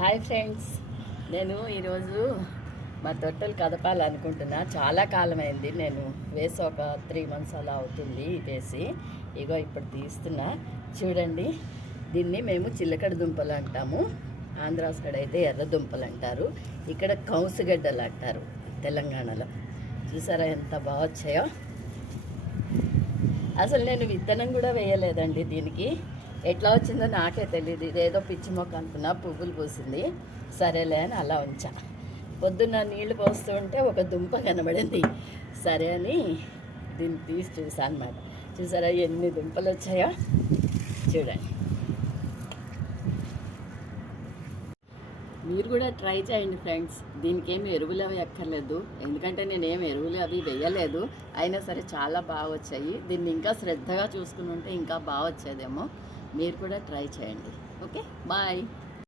Hi friends, నేను ఈరోజు మా తొట్టెలు కదపాలనుకుంటున్నా. చాలా కాలం అయింది, నేను వేసి ఒక 3 months అలా అవుతుంది వేసి. ఇగో ఇప్పుడు తీస్తున్నా చూడండి. దీన్ని మేము చిలకడ దుంపలు అంటాము, ఆంధ్రా సైడ్ అయితే ఎర్ర దుంపలు అంటారు, ఇక్కడ కౌసుగడ్డలు అంటారు తెలంగాణలో. చూసారా ఎంత బాగా వచ్చాయో. అసలు నేను విత్తనం కూడా వేయలేదండి దీనికి. ఎట్లా వచ్చిందో నాకే తెలియదు. ఇదేదో పిచ్చి మొక్క అనుకున్నా, పువ్వులు పూసింది, సరేలే అని అలా ఉంచా. పొద్దున్న నీళ్లు పోస్తూ ఉంటే ఒక దుంప కనబడింది, సరే అని దీన్ని తీసి చూసా అనమాట. చూసారా ఎన్ని దుంపలు వచ్చాయో చూడండి. మీరు కూడా ట్రై చేయండి ఫ్రెండ్స్. దీనికి ఏమి ఎరువులు అవి ఎక్కర్లేదు, ఎందుకంటే నేనేం ఎరువులు అవి వేయలేదు. అయినా సరే చాలా బాగా వచ్చాయి. దీన్ని ఇంకా శ్రద్ధగా చూసుకుని ఉంటే ఇంకా బాగా వచ్చేదేమో. మీరు కూడా ట్రై చేయండి. Okay, bye.